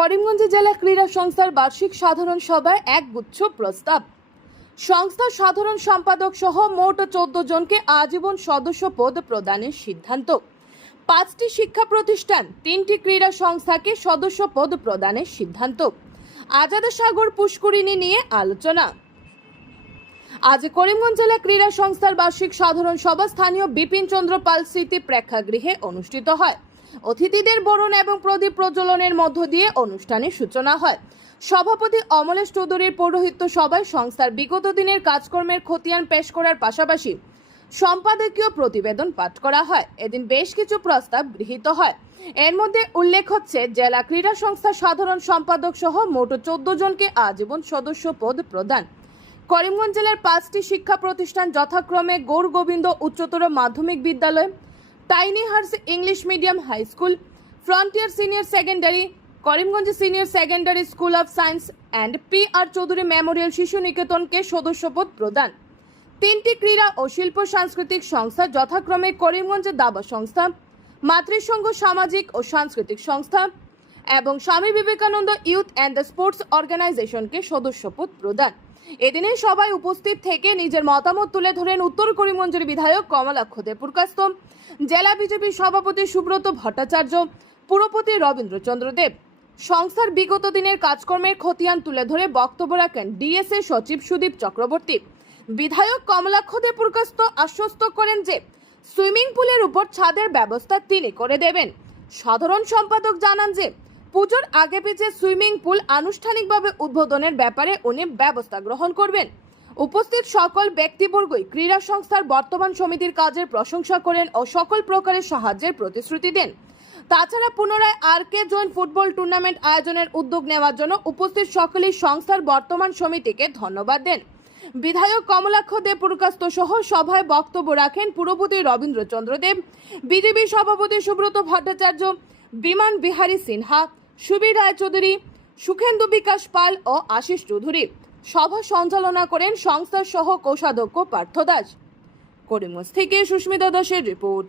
করিমগঞ্জ জেলা ক্রীড়া সংস্থার বার্ষিক সাধারণ সভায় একগুচ্ছ প্রস্তাব। সংস্থার সাধারণ সম্পাদক সহ মোট 14 জনকে আজীবন সদস্য পদ প্রদানের সিদ্ধান্ত। 5টি শিক্ষা প্রতিষ্ঠান, 3টি ক্রীড়া সংস্থাকে সদস্য পদ প্রদানের সিদ্ধান্ত। আজাদ সাগর পুষ্করিণী নিয়ে আলোচনা। আজ করিমগঞ্জ জেলা ক্রীড়া সংস্থার বার্ষিক সাধারণ সভা স্থানীয় বিপিন চন্দ্র পাল স্মৃতি প্রেক্ষাগৃহে অনুষ্ঠিত হয়। অতিথিদের বরণ এবং প্রদীপ প্রজ্বলনের মধ্য দিয়ে অনুষ্ঠানের সূচনা হয়। সভাপতি অমলেশ চৌধুরীর পৌরোহিত্য সভায় সংস্থার বিগত দিনের কাজকর্মের খতিয়ান পেশ করার পাশাপাশি সম্পাদকীয় প্রতিবেদন পাঠ করা হয়। এদিন বেশ কিছু প্রস্তাব গৃহীত হয়। এর মধ্যে উল্লেখ হচ্ছে জেলা ক্রীড়া সংস্থার সাধারণ সম্পাদক সহ মোট 14 জনকে আজীবন সদস্য পদ প্রদান। করিমগঞ্জ জেলার 5টি শিক্ষা প্রতিষ্ঠান যথাক্রমে গৌর গোবিন্দ উচ্চতর মাধ্যমিক বিদ্যালয়, Tiny Hearts English Medium High School, Frontier Senior Secondary, Karimganj Senior Secondary School of Science and P R. Chowdhury Memorial শিশু নিকেতনকে সদস্যপদ প্রদান। 3টি ক্রীড়া ও শিল্প সাংস্কৃতিক সংস্থা যথাক্রমে করিমগঞ্জ দাবা সংস্থা, মাতৃসংঘ সামাজিক ও সাংস্কৃতিক সংস্থা এবং Swami Vivekananda Youth and the Sports অর্গানাইজেশনকে সদস্যপদ প্রদান। এদিনে সবাই উপস্থিত থেকে নিজের মতামত তুলে ধরেন উত্তর করিমগঞ্জের বিধায়ক কমলাক্ষ দেবপুরকাস্ত, জেলা বিজেপি সভাপতি সুব্রত ভট্টাচার্য, পুরপতি রবীন্দ্রচন্দ্র দেব। সংস্থার বিগত দিনের কাজকর্মের খতিয়ান তুলে ধরে বক্তব্য রাখেন ডিএসএ সচিব সুদীপ চক্রবর্তী। বিধায়ক কমলাক্ষ দেবপুরকাস্ত আশ্বস্ত করেন যে সুইমিং পুলের উপর ছাদের ব্যবস্থা তিনি করে দেবেন। সাধারণ সম্পাদক জানান যে পুজোর আগে পিছে সুইমিং পুল আনুষ্ঠানিকভাবে উদ্বোধনের ব্যাপারে উনি ব্যবস্থা গ্রহণ করবেন। উপস্থিত সকল ব্যক্তিবর্গই ক্রীড়া সংস্থার বর্তমান সমিতির কাজের প্রশংসা করেন ও সকল প্রকারের সাহায্যের প্রতিশ্রুতি দেন। তাছাড়া পুনরায় আর.কে. জৈন ফুটবল টুর্নামেন্ট আয়োজনের উদ্যোগ নেওয়ার জন্য উপস্থিত সকলেই সংস্থার বর্তমান সমিতিকে ধন্যবাদ দেন। বিধায়ক কমলাক্ষ দেবপুরকাস্ত সহ সভায় বক্তব্য রাখেন পুরপতি রবীন্দ্রচন্দ্র দেব, বিজেপি সভাপতি সুব্রত ভট্টাচার্য, বিমান বিহারী সিনহা, সুবীর রায়চৌধুরী, সুখেন্দু বিকাশ পাল ও আশিস চৌধুরী। সভা সঞ্চালনা করেন সংস্থার সহ কোষাধ্যক্ষ পার্থ দাস। করিমগঞ্জ থেকে সুস্মিতা দাসের রিপোর্ট।